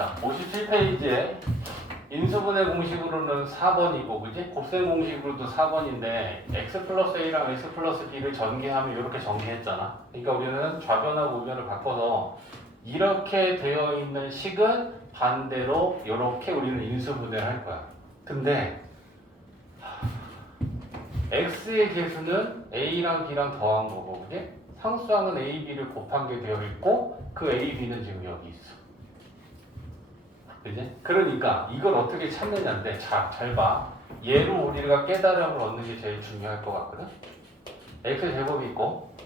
자, 57페이지에 인수분해 공식으로는 4번이고, 그지? 곱셈 공식으로도 4번인데, x 플러스 a랑 x 플러스 b를 전개하면 이렇게 전개했잖아. 그러니까 우리는 좌변하고 우변을 바꿔서 이렇게 되어 있는 식은 반대로 이렇게 우리는 인수분해를 할 거야. 근데 x의 개수는 a랑 b랑 더한 거고, 그지? 상수항은 a, b를 곱한 게 되어 있고, 그 a, b는 지금 여기 있어. 그지? 그러니까 이걸 어떻게 찾느냐인데, 자, 잘 봐. 얘로 우리가 깨달음을 얻는 게 제일 중요할 것 같거든? x 제곱이 있고,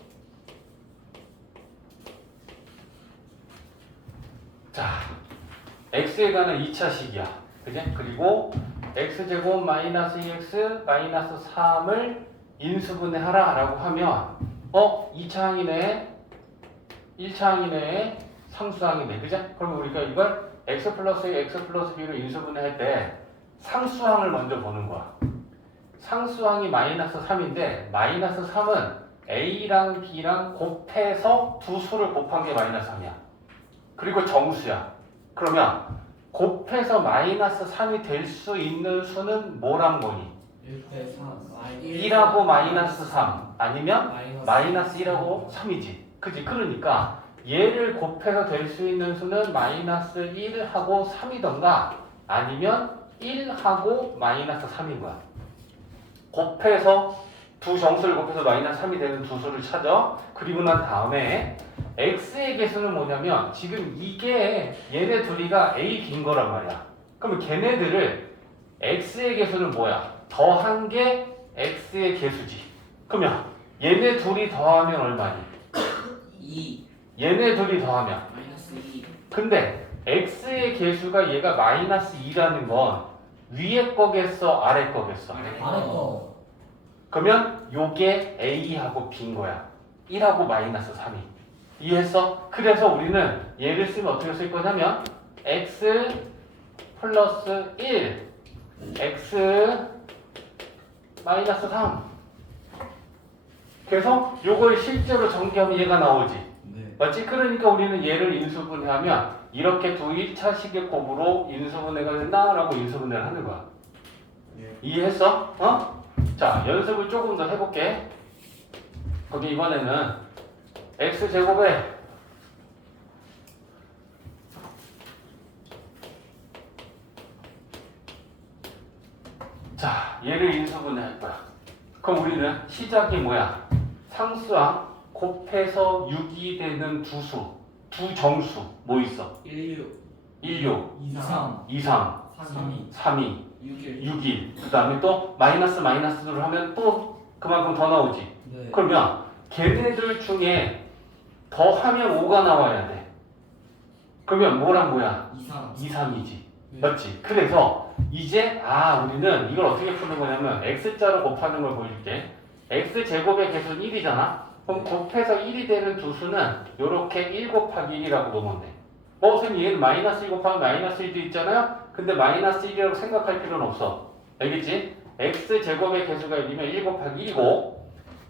자, x에 관한 2차식이야. 그지? 그리고 x제곱 마이너스 2x 마이너스 3을 인수분해하라 라고 하면 2차항이네, 1차항이네, 상수항이네. 그죠? 그럼 우리가 이걸 x 플러스 a, x 플러스 b로 인수분해할 때 상수항을 먼저 보는 거야. 상수항이 마이너스 3인데 마이너스 3은 a랑 b랑 곱해서 두 수를 곱한 게 마이너스 3이야. 그리고 정수야. 그러면 곱해서 마이너스 3이 될 수 있는 수는 뭐랑 뭐니? 1대 3 1하고 마이너스 3 아니면 마이너스 1하고 3이지. 그지? 그러니까 얘를 곱해서 될 수 있는 수는 마이너스 1하고 3이던가 아니면 1하고 마이너스 3인 거야. 곱해서 두 정수를 곱해서 마이너스 3이 되는 두 수를 찾아. 그리고 난 다음에 x의 개수는 뭐냐면 지금 이게 얘네 둘이가 a, b인 거란 말이야. 그러면 걔네들을 x의 개수는 뭐야? 더한 게 x의 개수지. 그러면 얘네 둘이 더하면 얼마니? 2 얘네 둘이 더하면. 마이너스 2 근데 x의 개수가 얘가 마이너스 2라는 건 위에 거겠어? 아래 거겠어? 아래 거 그러면 요게 a하고 b인 거야. 1하고 마이너스 3이. 이해했어? 그래서 우리는 얘를 쓰면 어떻게 쓸 거냐면 x 플러스 1 x 마이너스 3. 그래서 요걸 실제로 전개하면 얘가 나오지. 네. 맞지? 그러니까 우리는 얘를 인수분해하면 이렇게 두 1차식의 곱으로 인수분해가 된다라고 인수분해를 하는 거야. 네. 이해했어? 자, 연습을 조금 더 해볼게. 거기 이번에는 x제곱에 자, 얘를 인수분해할 거야. 그럼 우리는 시작이 뭐야? 상수항 곱해서 6이 되는 두 수, 두 정수 뭐 있어? 16 16, 23 23, 32 32, 61 6일. 그 다음에 또 마이너스를 하면 또 그만큼 더 나오지. 네. 그러면 걔네들 중에 더하면 5가 나와야 돼. 그러면 뭐랑 뭐야? 23 2, 3이지. 네. 맞지? 그래서 이제 우리는 이걸 어떻게 푸는 거냐면 x자로 곱하는 걸 보여줄게. x제곱의 개수는 1이잖아. 그럼 곱해서 1이 되는 두 수는 이렇게 1 곱하기 1이라고 놓으면 돼. 선생님 얘는 마이너스 1 곱하기 마이너스 1도 있잖아요. 근데 마이너스 1이라고 생각할 필요는 없어. 알겠지? x제곱의 개수가 1이면 1 곱하기 1이고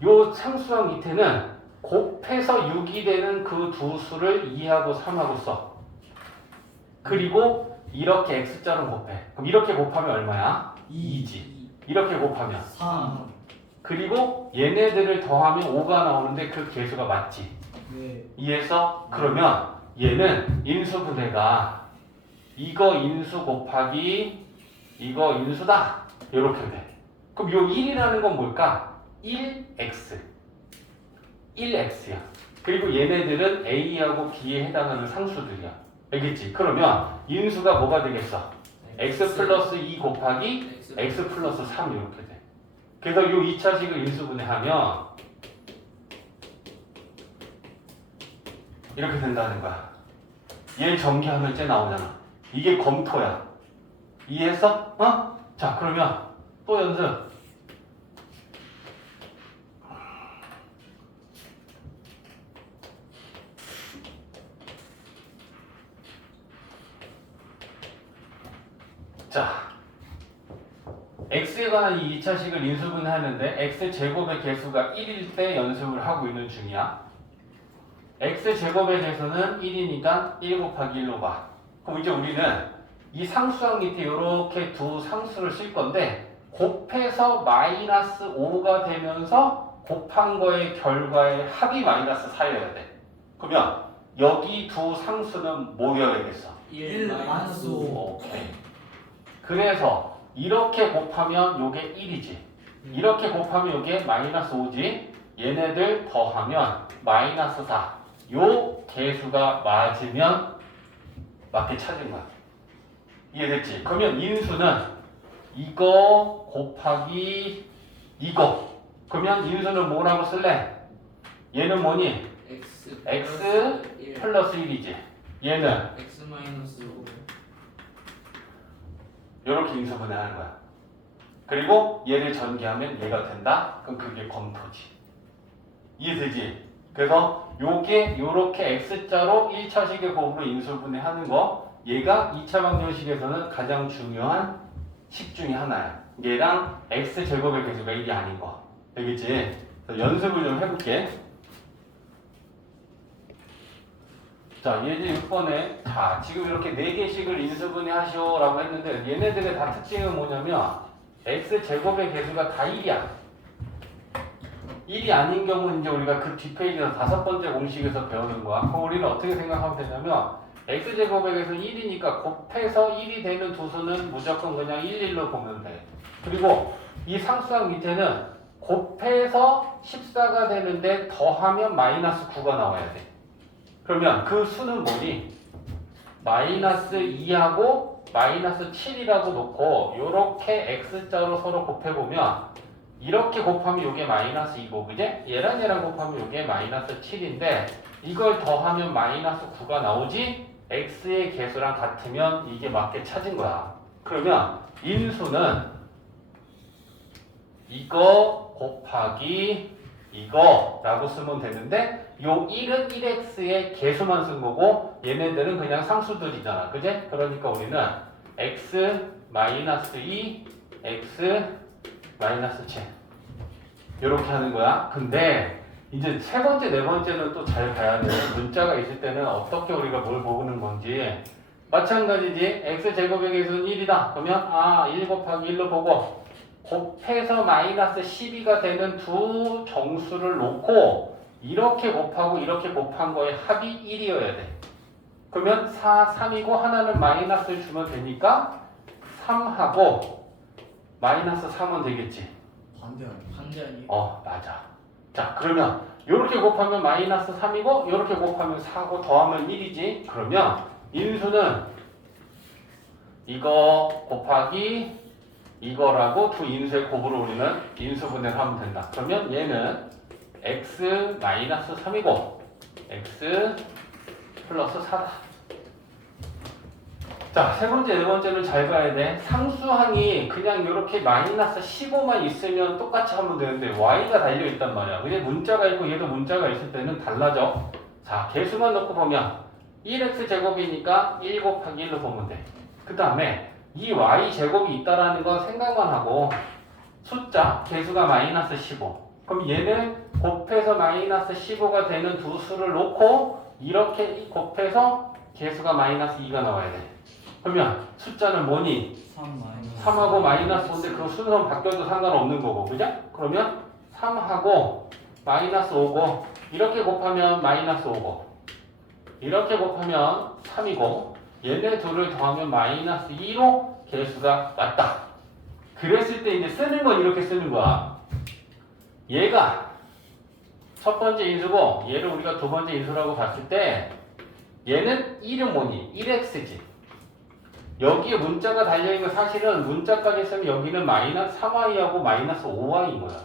요 상수항 밑에는 곱해서 6이 되는 그 두 수를 2하고 3하고 써. 그리고 이렇게 x자로 곱해. 그럼 이렇게 곱하면 얼마야? 2지. 이렇게 곱하면 3 그리고 얘네들을 더하면 5가 나오는데 그 개수가 맞지. 네. 이해했어? 그러면 얘는 인수분해가 이거 인수 곱하기 이거 인수다. 이렇게 돼. 그럼 요 1이라는 건 뭘까? 1x. 1x야. 그리고 얘네들은 a하고 b에 해당하는 상수들이야. 알겠지? 그러면 인수가 뭐가 되겠어? x 플러스 2 곱하기 x 플러스 3 이렇게 돼. 그래서 요 2차식을 인수분해하면 이렇게 된다는 거야. 얘를 전개하면 쟤 나오잖아. 이게 검토야. 이해했어? 자, 그러면 또 연습. 자, x에 관한 이 2차식을 인수분해하는데 x제곱의 개수가 1일 때 연습을 하고 있는 중이야. x제곱의 개수는 1이니까 1 곱하기 1로 봐. 그럼 이제 우리는 이 상수항 밑에 이렇게 두 상수를 쓸 건데 곱해서 마이너스 5가 되면서 곱한 거의 결과의 합이 마이너스 4여야 돼. 그러면 여기 두 상수는 뭐여야겠어? 1 마이너스 5. 오케이. 그래서 이렇게 곱하면 요게 1이지. 이렇게 곱하면 요게 마이너스 5지. 얘네들 더하면 마이너스 4. 요 개수가 맞으면 맞게 찾은 거야. 이해됐지? 그러면 인수는 이거 곱하기 이거. 그러면 인수는 뭐라고 쓸래? 얘는 뭐니? x 1 플러스 1이지. 얘는 x 마이너스 5. 이렇게 인수분해하는 거야. 그리고 얘를 전개하면 얘가 된다. 그럼 그게 검토지. 이해되지? 그래서 요게 요렇게 x자로 1차식의 곱으로 인수분해하는 거 얘가 2차 방정식에서는 가장 중요한 식 중에 하나야. 얘랑 x제곱의 개수가 1이 아닌 거. 되겠지? 그래서 연습을 좀 해볼게. 자, 예제 6번에 자, 지금 이렇게 4개씩을 인수분해 하시오라고 했는데 얘네들의 다 특징은 뭐냐면 x제곱의 개수가 다 1이야. 1이 아닌 경우는 이제 우리가 그 뒷페이지에서 5번째 공식에서 배우는 거야. 그럼 우리는 어떻게 생각하면 되냐면 x제곱의 개수는 1이니까 곱해서 1이 되는 두 수는 무조건 그냥 1, 1로 보면 돼. 그리고 이 상수항 밑에는 곱해서 14가 되는데 더하면 마이너스 9가 나와야 돼. 그러면 그 수는 뭐니? 마이너스 2하고 마이너스 7이라고 놓고 요렇게 x자로 서로 곱해보면 이렇게 곱하면 이게 마이너스 2고 그제? 얘랑 곱하면 이게 마이너스 7인데 이걸 더하면 마이너스 9가 나오지? x의 개수랑 같으면 이게 맞게 찾은 거야. 그러면 인수는 이거 곱하기 이거라고 쓰면 되는데 요 1은 1x의 개수만 쓴 거고 얘네들은 그냥 상수들이잖아. 그제? 그러니까 우리는 x 마이너스 2 x 마이너스 7 이렇게 하는 거야. 근데 이제 세 번째, 네 번째는 또 잘 봐야 돼. 문자가 있을 때는 어떻게 우리가 뭘 보는 건지. 마찬가지지. x제곱의 개수는 1이다. 그러면 1 곱하기 1로 보고 곱해서 마이너스 12가 되는 두 정수를 놓고 이렇게 곱하고 이렇게 곱한 거의 합이 1이어야 돼. 그러면 4, 3이고 하나는 마이너스를 주면 되니까 3하고 마이너스 3은 되겠지. 반대 아니에요? 맞아. 자, 그러면 이렇게 곱하면 마이너스 3이고 이렇게 곱하면 4고 더하면 1이지. 그러면 인수는 이거 곱하기 이거라고 두 인수의 곱으로 우리는 인수분해를 하면 된다. 그러면 얘는 x 마이너스 3이고 x 플러스 4다. 자, 세 번째, 네 번째는 잘 봐야 돼. 상수항이 그냥 이렇게 마이너스 15만 있으면 똑같이 하면 되는데 y가 달려있단 말이야. 근데 문자가 있고 얘도 문자가 있을 때는 달라져. 자, 개수만 넣고 보면 1x 제곱이니까 1 곱하기 1로 보면 돼. 그 다음에 이 y 제곱이 있다라는 건 생각만 하고 숫자 개수가 마이너스 15. 그럼 얘는 곱해서 마이너스 15가 되는 두 수를 놓고 이렇게 곱해서 개수가 마이너스 2가 나와야 돼. 그러면 숫자는 뭐니? 3하고 마이너스 5인데 그 순서는 바뀌어도 상관없는 거고, 그죠? 그러면 3하고 마이너스 5고 이렇게 곱하면 마이너스 5고 이렇게 곱하면 3이고 얘네 둘을 더하면 마이너스 2로 개수가 맞다. 그랬을 때 이제 쓰는 건 이렇게 쓰는 거야. 얘가 첫 번째 인수고 얘를 우리가 두 번째 인수라고 봤을 때 얘는 1은 뭐니? 1x지. 여기에 문자가 달려있는 사실은 문자까지 쓰면 여기는 마이너스 3y하고 마이너스 5y인 거야.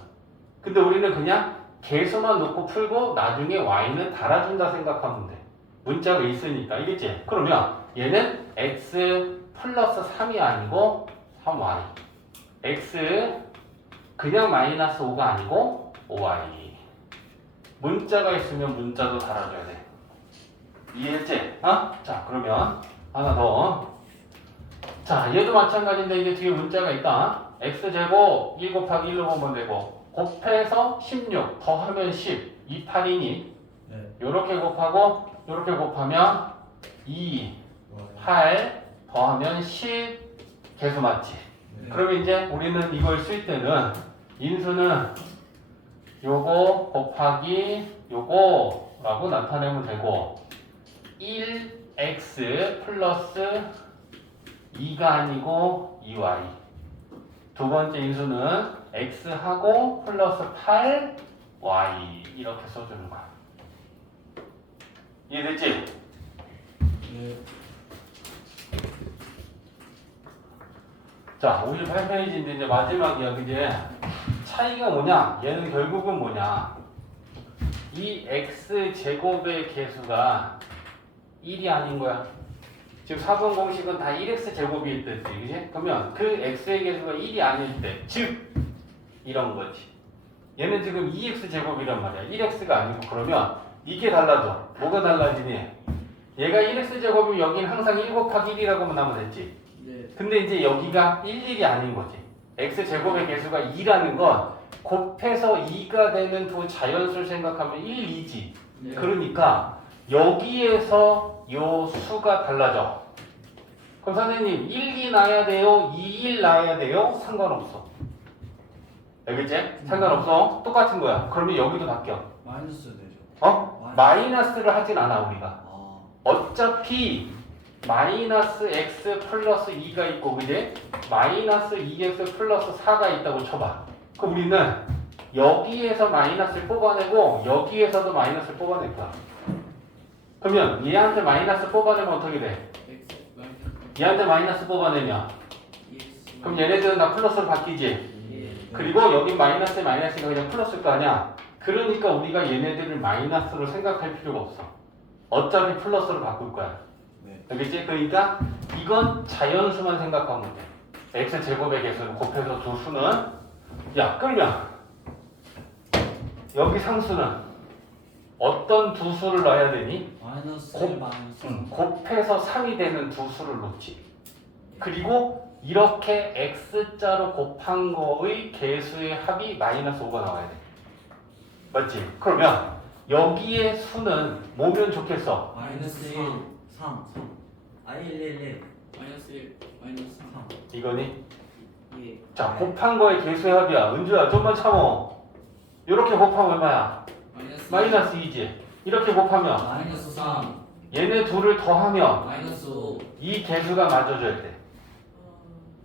근데 우리는 그냥 개수만 놓고 풀고 나중에 y는 달아준다 생각하면 돼. 문자가 있으니까. 알겠지? 그러면 얘는 x 플러스 3이 아니고 3y. x 그냥 마이너스 5가 아니고 5y. 문자가 있으면 문자도 달아줘야 돼. 이해했지? 자, 그러면 하나 더. 자, 얘도 마찬가지인데 이제 뒤에 문자가 있다. x제곱 1 곱하기 1로 보면 되고 곱해서 16 더하면 10 2, 8이니 네. 요렇게 곱하고 요렇게 곱하면 2 8 더하면 10 개수 맞지? 그러면 이제 우리는 이걸 쓸 때는 인수는 요거 곱하기 요거라고 나타내면 되고 1x 플러스 2가 아니고 2y 두 번째 인수는 x하고 플러스 8y 이렇게 써주는 거야. 이해됐지? 네. 자, 58페이지인데 이제 마지막이야. 그게 차이가 뭐냐? 얘는 결국은 뭐냐? 이 x제곱의 개수가 1이 아닌 거야. 지금 4번 공식은 다 1x 제곱일 때지, 그지? 그러면 그 x의 개수가 1이 아닐 때, 즉 이런 거지. 얘는 지금 2x 제곱이란 말이야. 1x가 아니고 그러면 이게 달라져. 뭐가 달라지니? 얘가 1x 제곱이면 여기는 항상 1 곱하기 1이라고만 하면 됐지. 네. 근데 이제 여기가 1이 아닌 거지. x 제곱의 개수가 2라는 건 곱해서 2가 되는 두 자연수를 생각하면 1, 2지. 네. 그러니까 여기에서 요 수가 달라져. 그럼 선생님 1, 2 나야 돼요? 2, 1 나야 돼요? 상관없어. 알겠지? 상관없어. 똑같은 거야. 그러면 여기도 바뀌어. 마이너스 되죠. 어? 마이너스를 하진 않아 우리가. 아. 어차피 마이너스 x 플러스 2가 있고 그지? 마이너스 2x 플러스 4가 있다고 쳐봐. 그럼 우리는 여기에서 마이너스를 뽑아내고 여기에서도 마이너스를 뽑아낼 거야. 그러면 얘한테 마이너스 뽑아내면 어떻게 돼? X 마이너스. 얘한테 마이너스 뽑아내면 EX. 그럼 얘네들은 다 플러스로 바뀌지? 예. 그리고 여기 마이너스에 마이너스가 그냥 플러스일 거 아니야? 그러니까 우리가 얘네들을 마이너스로 생각할 필요가 없어. 어차피 플러스로 바꿀 거야. 네. 알겠지? 그러니까 이건 자연수만 생각하면 돼. x 제곱의 개수를 곱해서 두 수는 야 끌면 여기 상수는 어떤 두 수를 넣어야 되니? 마이너스 곱- 마이너스. 곱해서 3이 되는 두 수를 놓지. 그리고 이렇게 x자로 곱한 거의 개수의 합이 마이너스 5가 나와야 돼. 맞지? 그러면 여기에 수는 뭐면 좋겠어? 마이너스 1. 3 아 1 1 1 마이너스 1. 마이너스 3. 이거니? 예. 자, 곱한 거의 개수의 합이야. 은주야, 좀만 참어. 이렇게 곱하면 얼마야? 마이너스 2지. 이렇게 곱하면 마이너스 3. 얘네 둘을 더하면 마이너스 5. 이 개수가 맞아줘야 돼.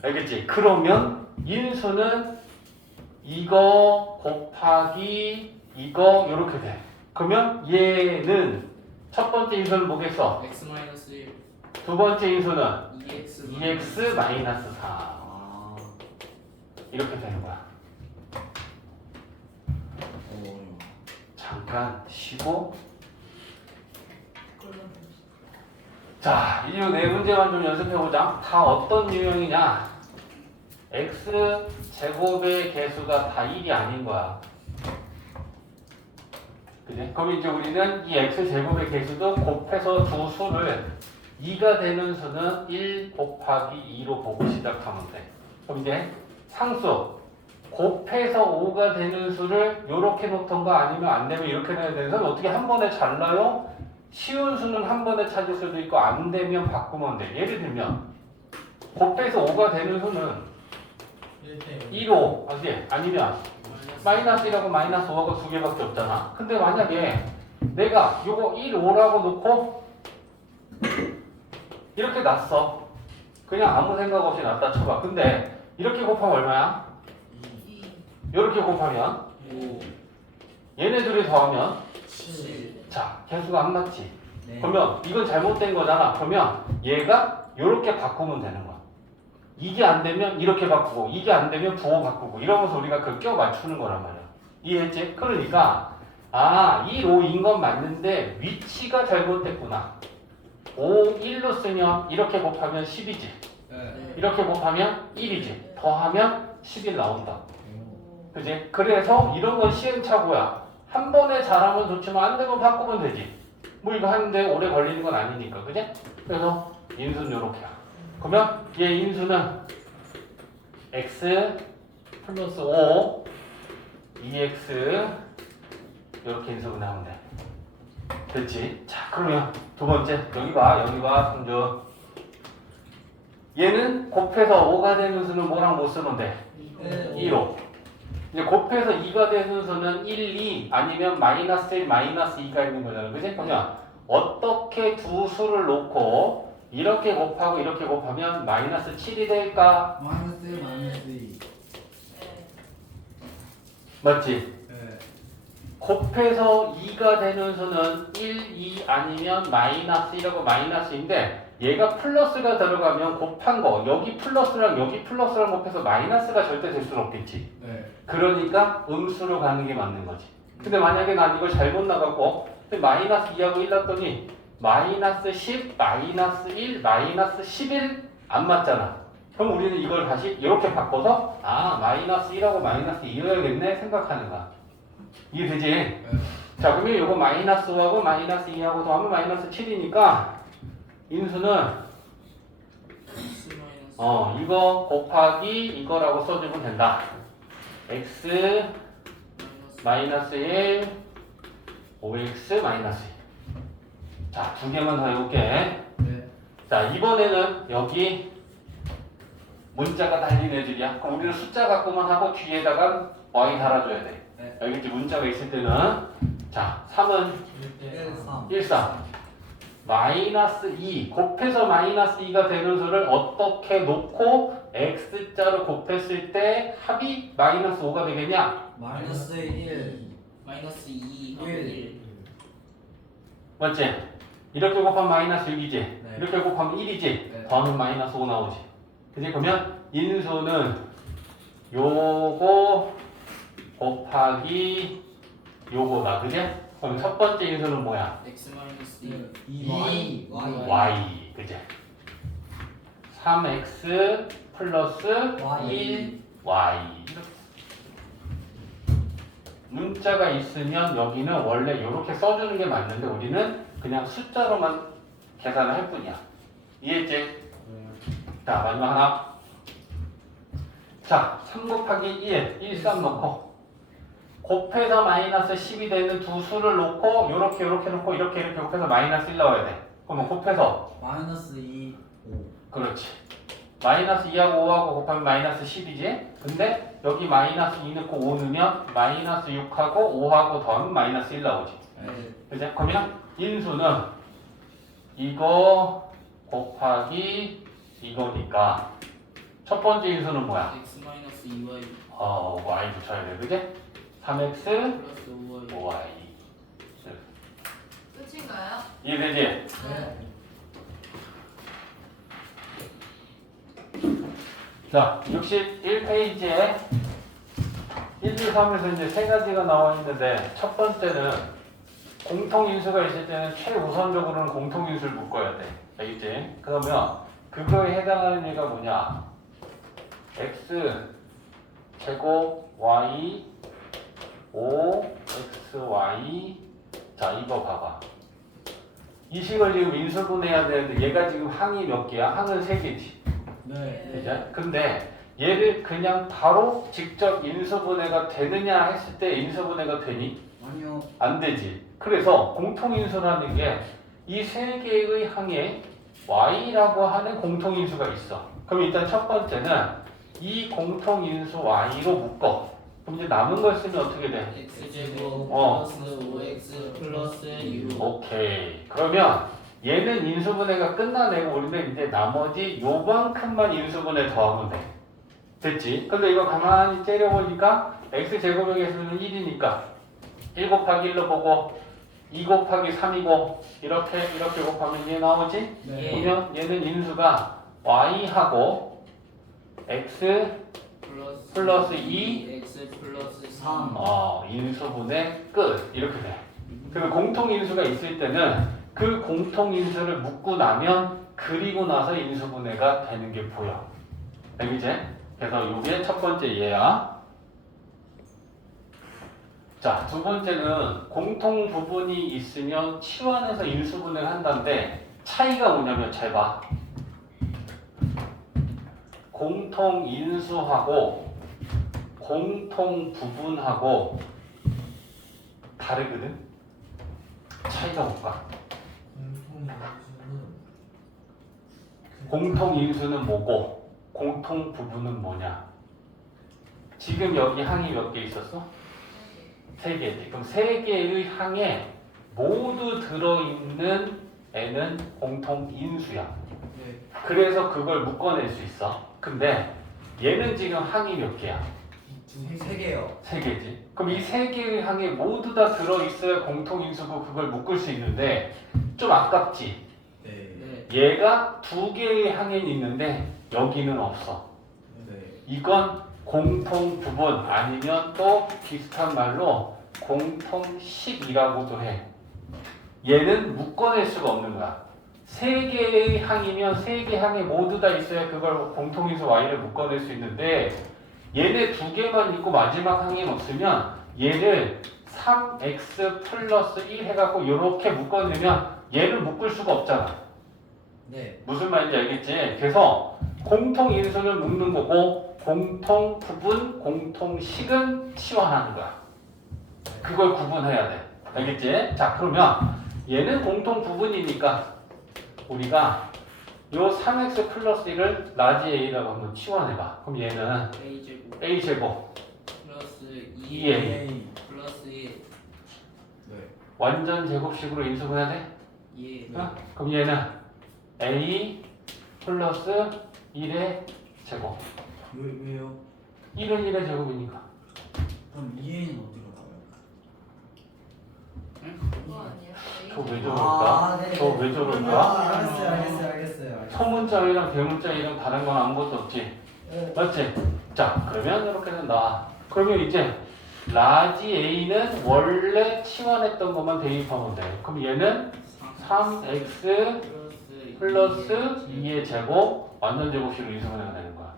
알겠지? 그러면 인수는 이거 곱하기 이거 이렇게 돼. 그러면 얘는 첫 번째 인수는 뭐겠어? X 마이너스 1. 두 번째 인수는 2X 2x 마이너스 4 아 이렇게 되는 거야. 어려워 잠깐 쉬고. 자, 이 네 문제만 좀 연습해보자. 다 어떤 유형이냐? x 제곱의 개수가 다 1이 아닌 거야. 그지? 그럼 이제 우리는 이 x 제곱의 개수도 곱해서 두 수를 2가 되는 수는 1 곱하기 2로 보고 시작하면 돼. 그럼 이제 상수 곱해서 5가 되는 수를 이렇게 놓던가 아니면 안 되면 이렇게 내야 되는 사람 어떻게 한 번에 잘라요? 쉬운 수는 한 번에 찾을 수도 있고 안 되면 바꾸면 돼. 예를 들면 곱해서 5가 되는 수는 1, 5 아니면 마이너스 1하고 마이너스 5하고 두 개밖에 없잖아. 근데 만약에 내가 요거 1, 5라고 놓고 이렇게 놨어. 그냥 아무 생각 없이 놨다 쳐봐. 근데 이렇게 곱하면 얼마야? 이렇게 곱하면 5. 얘네 둘이 더하면 7. 자 개수가 안 맞지. 네 그러면 이건 잘못된 거잖아. 그러면 얘가 이렇게 바꾸면 되는 거야. 이게 안 되면 이렇게 바꾸고 이게 안 되면 부호 바꾸고 이러면서 우리가 그걸 껴 맞추는 거란 말이야. 이해했지? 그러니까 아 1, 5인 건 맞는데 위치가 잘못됐구나. 5, 1로 쓰면 이렇게 곱하면 10이지. 네. 이렇게 곱하면 1이지. 더하면 11 나온다. 그지? 그래서 이런 건 시행착오야. 한 번에 잘하면 좋지만 안 되면 바꾸면 되지. 뭐 이거 하는데 오래 걸리는 건 아니니까. 그지? 그래서 인수는 요렇게야. 그러면 얘 인수는 x 플러스 5 2x 이렇게 인수분 하면 돼. 됐지? 자 그러면 두 번째 여기 봐 성주 얘는 곱해서 5가 되는 수는 뭐랑 못 쓰면 돼? 2로. 이제 곱해서 2가 되는 수는 1, 2 아니면 마이너스 1, 마이너스 2가 있는 거잖아. 그지? 그냥 어떻게 두 수를 놓고 이렇게 곱하고 이렇게 곱하면 마이너스 7이 될까? 마이너스 1 마이너스 2. 맞지? 네. 곱해서 2가 되는 수는 1, 2 아니면 마이너스 1하고 마이너스인데 얘가 플러스가 들어가면 곱한 거 여기 플러스랑 곱해서 마이너스가 절대 될 수는 없겠지. 네. 그러니까 음수로 가는 게 맞는 거지. 근데 만약에 난 이걸 잘못 나갔고 마이너스 2하고 1 났더니 마이너스 10, 마이너스 1, 마이너스 11 안 맞잖아. 그럼 우리는 이걸 다시 이렇게 바꿔서 마이너스 1하고 마이너스 2여야겠네 생각하는 거야. 이해되지? 네. 자 그러면 이거 마이너스 5하고 마이너스 2하고 더하면 마이너스 7이니까 인수는 x 마이너스 이거 곱하기 이거라고 써주면 된다. x 마이너스 1 5x 마이너스 1. 자, 두 개만 더 해볼게. 네. 자, 이번에는 여기 문자가 달린 애들이야. 그럼 우리는 숫자 갖고만 하고 뒤에다가 y 달아줘야 돼. 네. 여기 이제 문자가 있을 때는 자, 3은 1 3. 1, 3 마이너스 2 곱해서 마이너스 2가 되는 수를 어떻게 놓고 x자로 곱했을 때 합이 마이너스 5가 되겠냐? 마이너스 1. 마이너스 2 하고 1. 1 맞지? 이렇게 곱하면 마이너스 6이지? 네. 이렇게 곱하면 1이지? 네. 더하면 마이너스 5 나오지? 그지? 그러면 인수는 요거 곱하기 요거다. 그지? 그럼 첫 번째 인수는 뭐야? x 마이너스 2 2 y. 그지? 3x 플러스 Y. 1y. 문자가 있으면 여기는 원래 이렇게 써주는 게 맞는데 우리는 그냥 숫자로만 계산을 할 뿐이야. 이해했지? 자, 마지막 하나. 자, 3 곱하기 1, 1, 3 넣고 곱해서 마이너스 10이 되는 두 수를 놓고 요렇게 놓고 이렇게 곱해서 마이너스 1 넣어야 돼. 그러면 곱해서 마이너스 2 5. 그렇지. 마이너스 2하고 5하고 곱하면 마이너스 10이지? 근데 여기 마이너스 2 넣고 5 넣으면 마이너스 6하고 5하고 더하면 마이너스 1 나오지. 네. 그죠? 그러면 인수는 이거 곱하기 이거니까 첫 번째 인수는 뭐야? x 마이너스 2y y 붙여야 돼. 그지? 3x 플러스 5y 5y. 끝인가요? 이해되지? 네. 자, 61페이지에 1, 2, 3에서 이제 세 가지가 나와 있는데 첫 번째는 공통인수가 있을 때는 최우선적으로는 공통인수를 묶어야 돼. 알겠지? 그러면 그거에 해당하는 얘가 뭐냐? x 제곱 y 5xy. 자, 이거 봐봐. 이 식을 지금 인수분해해야 되는데 얘가 지금 항이 몇 개야? 항은 3개지. 네. 그죠? 근데 얘를 그냥 바로 직접 인수분해가 되느냐 했을 때 인수분해가 되니? 아니요. 안 되지. 그래서 공통인수라는 게 이 세 개의 항에 y라고 하는 공통인수가 있어. 그럼 일단 첫 번째는 이 공통인수 y로 묶어. 그럼 이제 남은 걸 쓰면 어떻게 돼? x 제곱 어. 플러스 5x 플러스 6 오케이. 그러면 얘는 인수분해가 끝나내고 우리는 이제 나머지 요만큼만 인수분해 더하면 돼. 됐지? 근데 이거 가만히 째려보니까 x제곱의 개수는 1이니까 1 곱하기 1로 보고 2 곱하기 3이고 이렇게 곱하면 얘 나오지? 네. 그러면 얘는 인수가 y하고 x 플러스 2 x 플러스 3 인수분해 끝. 이렇게 돼. 그리고 공통인수가 있을 때는 그 공통인수를 묶고 나면 그리고 나서 인수분해가 되는 게 보여. 알겠지? 그래서 이게 첫 번째 얘야. 자, 두 번째는 공통 부분이 있으면 치환해서 인수분해를 한다는데 차이가 뭐냐면 잘 봐. 공통 인수하고 공통 부분하고 다르거든? 차이가 뭘까? 공통인수는 공통 인수는 뭐고 공통 부분은 뭐냐? 지금 여기 항이 몇 개 있었어? 3개지. 그럼 3개의 항에 모두 들어있는 애는 공통 인수야. 네. 그래서 그걸 묶어낼 수 있어. 근데 얘는 지금 항이 몇 개야? 3개요. 3개지. 그럼 이 3개의 항에 모두 다 들어있어야 공통 인수고 그걸 묶을 수 있는데 좀 아깝지? 네. 네. 얘가 2개의 항엔 있는데 여기는 없어. 네. 이건 공통 부분 아니면 또 비슷한 말로 공통식이라고도 해. 얘는 묶어낼 수가 없는 거야. 3개의 항이면 3개 항에 모두 다 있어야 그걸 공통인수 y를 묶어낼 수 있는데 얘네 2개만 있고 마지막 항이 없으면 얘를 3x 플러스 1 해갖고 이렇게 묶어내면 얘를 묶을 수가 없잖아. 네. 무슨 말인지 알겠지? 그래서 공통인수는 묶는 거고 공통 부분, 공통식은 치환하는 거야. 그걸 구분해야 돼. 알겠지? 자, 그러면 얘는 공통 부분이니까 우리가 요 3x 플러스 1을 라지 a라고 한번 치환해봐. 그럼 얘는 A제곱 a제곱 플러스 2a 2A. 플러스 1 네. 완전 제곱식으로 인수분해야 돼? 예. 어? 그럼 얘는 a 플러스 1의 제곱. 왜요? 1은 1의 제곱이니까. 그럼 2A는 어디로 가요? 그거 아니야? 저 왜 아, 저럴까? 네. 저 왜 저럴까? 알겠어요. 소문자이랑 대문자이랑 다른 건 아무것도 없지. 네. 맞지? 자, 그러면 이렇게 된다. 그러면 이제 라지 A는 원래 치환했던 것만 대입하면 돼. 그럼 얘는 3x 플러스 2의 제곱 완전 제곱식으로 인수분해가 되는 거야.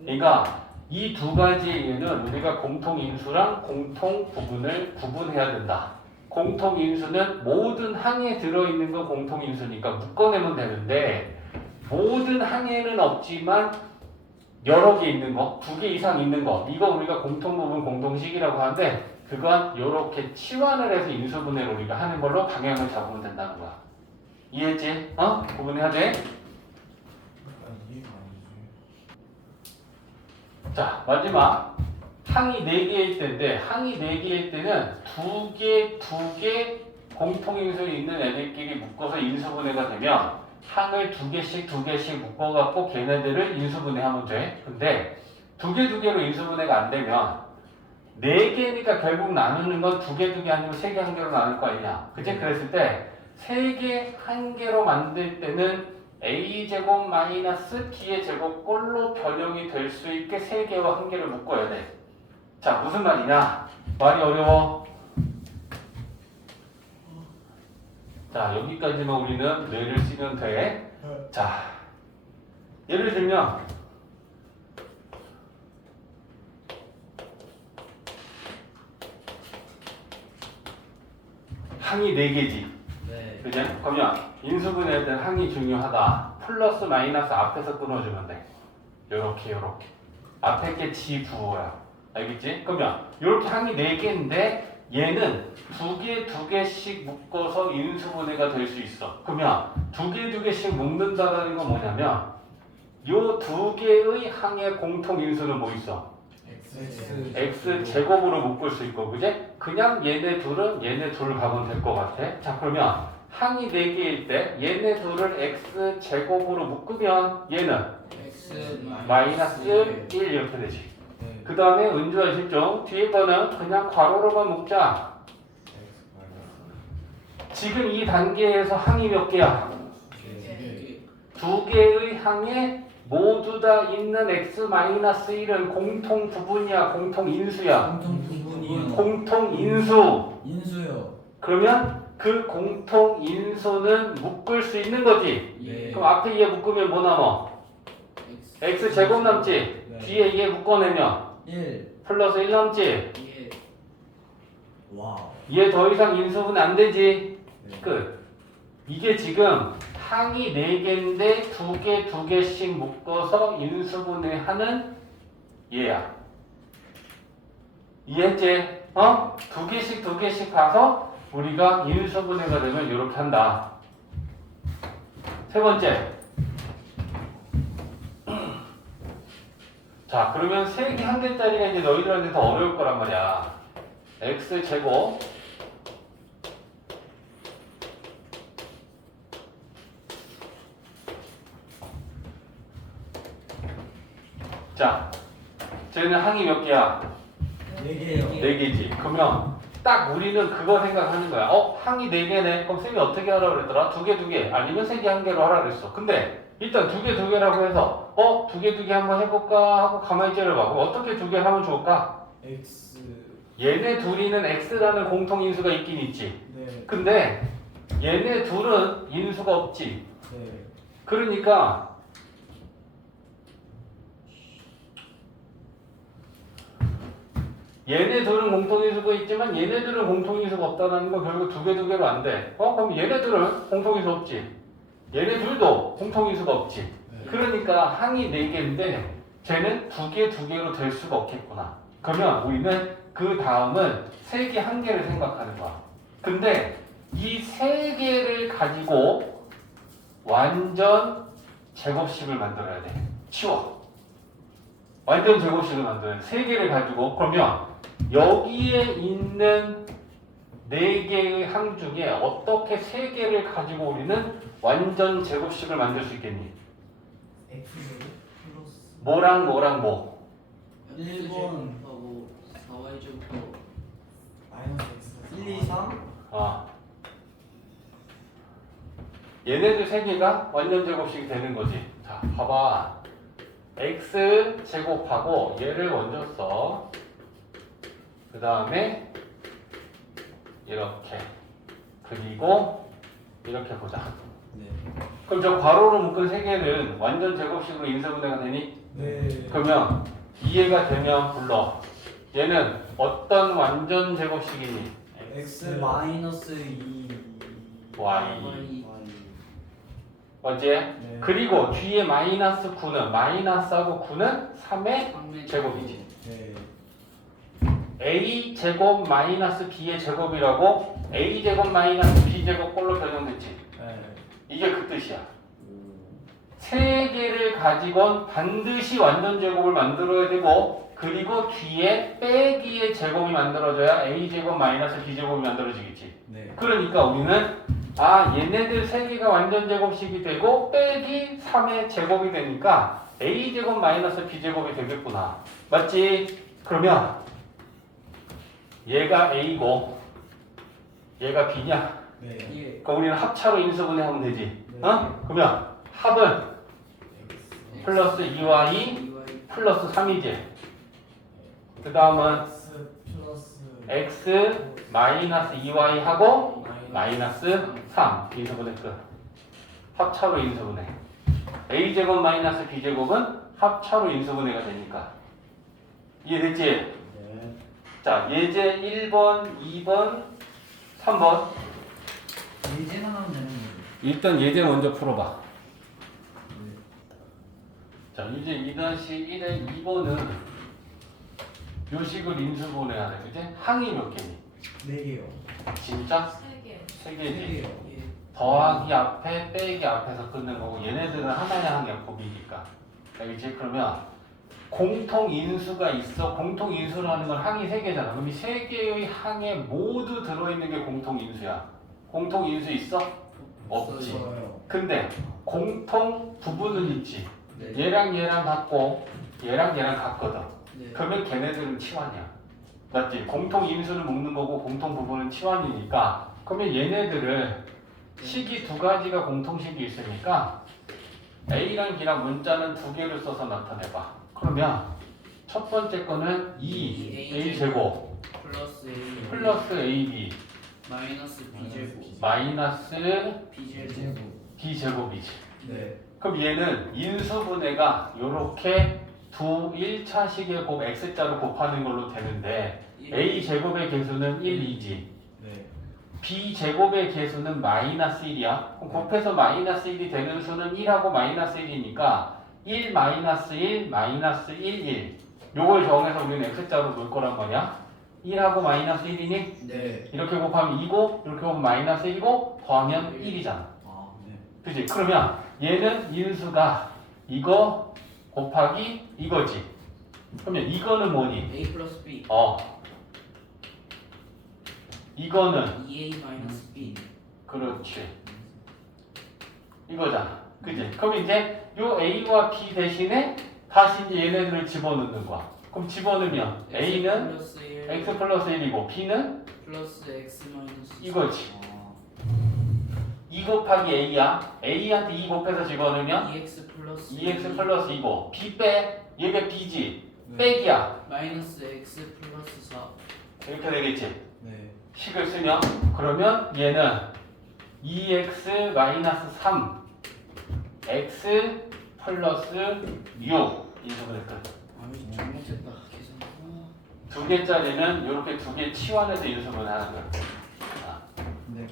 그러니까 이 두 가지의 얘는 우리가 공통인수랑 공통부분을 구분해야 된다. 공통인수는 모든 항에 들어있는 거 공통인수니까 묶어내면 되는데 모든 항에는 없지만 여러 개 있는 거, 2개 이상 있는 거 이거 우리가 공통부분 공통식이라고 하는데 그건 이렇게 치환을 해서 인수분해를 우리가 하는 걸로 방향을 잡으면 된다는 거야. 이해했지? 어? 구분해야 돼? 자, 마지막 항이 4개일 때인데 항이 4개일 때는 2개 공통인수 있는 애들끼리 묶어서 인수분해가 되면 항을 2개씩 묶어갖고 걔네들을 인수분해하면 돼. 근데 2개로 인수분해가 안 되면 4개니까 결국 나누는 건 2개 아니면 3개 1개로 나눌 거 아니냐. 그치? 그랬을 때 3개 1개로 만들 때는 a제곱 마이너스 b의 제곱 꼴로 변형이 될 수 있게 3개와 1개를 묶어야 돼. 자, 무슨 말이냐? 말이 어려워. 자, 여기까지만 우리는 뇌를 쓰면 돼. 자, 예를 들면 항이 4개지. 네. 그죠? 그러면 인수분해할 때 항이 중요하다. 플러스 마이너스 앞에서 끊어주면 돼. 요렇게. 앞에 게 지 부호야. 알겠지? 그러면 요렇게 항이 4개인데 얘는 2개씩 묶어서 인수분해가 될 수 있어. 그러면 2개씩 묶는다라는 건 뭐냐면 요 2개의 항의 공통 인수는 뭐 있어? x 제곱으로 묶을 수 있고, 그제? 그냥 얘네 둘 가면 될 것 같아. 자, 그러면 항이 4개일 때 얘네 둘을 x 제곱으로 묶으면 얘는 X 마이너스 1 이렇게 되지. 그 다음에 은주하시죠? 뒤에 거는 그냥 괄호로만 묶자. 지금 이 단계에서 항이 몇 개야? 2개의 항에 모두 다 있는 x-1은 공통 부분이야, 공통 인수야. 공통 부분이요. 공통 인수. 인수요. 그러면 그 공통 인수는 묶을 수 있는 거지. 네. 그럼 앞에 얘 묶으면 뭐 남아? x 제곱 남지. 네. 뒤에 얘 묶어내면 1. 플러스 1 남지. 예. 와우. 얘 더 이상 인수분해 안 되지. 네. 끝. 이게 지금 항이 4개인데 2개씩 묶어서 인수분해하는 얘야. 이해했지? 어? 2개씩 가서 우리가 인수분해가 되면 이렇게 한다. 세 번째. 자, 그러면 세기 한 개짜리가 이제 너희들한테 더 어려울 거란 말이야. x제곱 자, 쟤는 항이 몇 개야? 4개요. 4개지. 그러면 딱 우리는 그거 생각하는 거야. 항이 4개네. 그럼 쌤이 어떻게 하라고 그랬더라? 2개, 2개. 아니면 3개, 1개로 하라고 그랬어. 근데 일단 2개, 2개라고 해서 2개, 2개 한번 해볼까 하고 가만히 째려봐. 그럼 어떻게 2개를 하면 좋을까? X. 얘네 둘이는 x라는 공통 인수가 있긴 있지. 네. 근데 얘네 둘은 인수가 없지. 네. 그러니까 얘네들은 공통인수가 있지만 얘네들은 공통인수가 없다는 건 결국 2개, 2개로 안 돼. 그럼 얘네들은 공통인수 없지. 얘네들도 공통인수가 없지. 네. 그러니까 항이 4개인데 쟤는 2개, 2개로 될 수가 없겠구나. 그러면 우리는 그 다음은 세기 1개를 생각하는 거야. 근데 이 3개를 가지고 완전 제곱식을 만들어야 돼. 치워. 완전 제곱식을 만들어야 돼. 3개를 가지고. 그러면 여기에 있는 4개의 항 중에 어떻게 3개를 가지고 우리는 완전 제곱식을 만들 수 있겠니? X 플러스 뭐랑 뭐랑 뭐? 1번 하고 4y 제곱하고 마이너스 X 1, 2, 3 얘네들 3개가 완전 제곱식이 되는 거지. 자, 봐봐. x 제곱하고 얘를 먼저 써. 그 다음에 이렇게. 그리고 이렇게 보자. 네. 그럼 저 괄호로 묶은 3개는 완전 제곱식으로 인수분해가 되니? 네. 그러면 이해가 되면 불러. 얘는 어떤 완전 제곱식이니? X 마이너스 2 y. 어제? 네. 그리고 뒤에 마이너스 9는 마이너스하고 9는 3의 제곱이지. 네. a 제곱 마이너스 b의 제곱이라고 a 제곱 마이너스 b 제곱 꼴로 변형됐지. 네. 이게 그 뜻이야. 세 개를 가지고는 반드시 완전 제곱을 만들어야 되고 그리고 뒤에 빼기의 제곱이 만들어져야 a 제곱 마이너스 b 제곱이 만들어지겠지. 네. 그러니까 우리는 얘네들 3개가 완전 제곱식이 되고 빼기 3의 제곱이 되니까 a제곱 마이너스 b제곱이 되겠구나. 맞지? 그러면 얘가 a고 얘가 b냐? 네. 예. 그럼 우리는 합차로 인수분해하면 되지. 네. 그러면 합은 X 플러스 2y 2y 플러스 3이지. 그 다음은 X 플러스 x 마이너스 2y 하고 마이너스 3 인수분해 끝. 합차로 인수분해. a제곱 마이너스 b제곱은 합차로 인수분해가 되니까. 이해됐지? 네. 자, 예제 1번, 2번, 3번. 예제만 하면 되는 거예요. 일단 예제 먼저 풀어봐. 자, 이제 2-1의 2번은 요식을 인수분해하네. 그지? 항이 몇 개니? 4개요. 진짜? 3개. 3개지. 예. 더하기 앞에 빼기 앞에서 끊는 거고 얘네들은 하나의 항이야 곱이니까. 알겠지? 그러면 공통 인수가 있어. 공통 인수라는 건 항이 3개잖아. 그럼 이 3개의 항에 모두 들어있는 게 공통 인수야. 공통 인수 있어? 없지. 좋아요. 근데 공통 부분은 있지. 네. 얘랑 얘랑 같고 얘랑 얘랑 같거든. 네. 그러면 걔네들은 치환이야. 맞지? 공통 인수를 묶는 거고 공통 부분은 치환이니까 그러면 얘네들을 식이 2가지가 공통식이 있으니까 A랑 B랑 문자는 2개를 써서 나타내봐. 그러면 첫 번째 거는 2A제곱 플러스 A 플러스 AB 마이너스 B 제곱 마이너스 B 제곱 B제곱이지. 네. 그럼 얘는 인수분해가 요렇게 1차식의 곱 X자로 곱하는 걸로 되는데 A제곱의 개수는 1이지. 네. B제곱의 개수는 마이너스 1이야. 그럼 곱해서 마이너스 1이 되는 수는 1하고 마이너스 1이니까 1 마이너스 1 마이너스 1 1 요걸 정해서 우리는 X자로 놓을 거란 말이야. 1하고 마이너스 1이니 네. 이렇게 곱하면 2고 이렇게 곱하면 마이너스 1이고 더하면 1이잖아. 아, 네. 그치? 그러면 얘는 인수가 이거 곱하기 이거지. 그러면 이거는 뭐니? A 플러스 B 이거는 2A 마이너스 B 그렇지 이거잖아 그지? 그럼 이제 요 A와 B 대신에 다시 이제 얘네들을 집어넣는 거야 그럼 집어넣으면 A는 플러스 1 X 플러스 1이고 B는 플러스 X 마이너스 이거지 아, 2 곱하기 A야 A한테 2 곱해서 집어넣으면 2X 플러스 2X 플러스 2고 B 빼 얘가 B지 네. 빼기야 마이너스 X 플러스 4 이렇게 되겠지 네. 식을 쓰면 그러면 얘는 2x 마이너스 3 x 플러스 6 이렇게 끝. 아니 잘못했다 계산 두 개짜리는 이렇게 두 개 치환해서 인수분해 하는 거야. 네.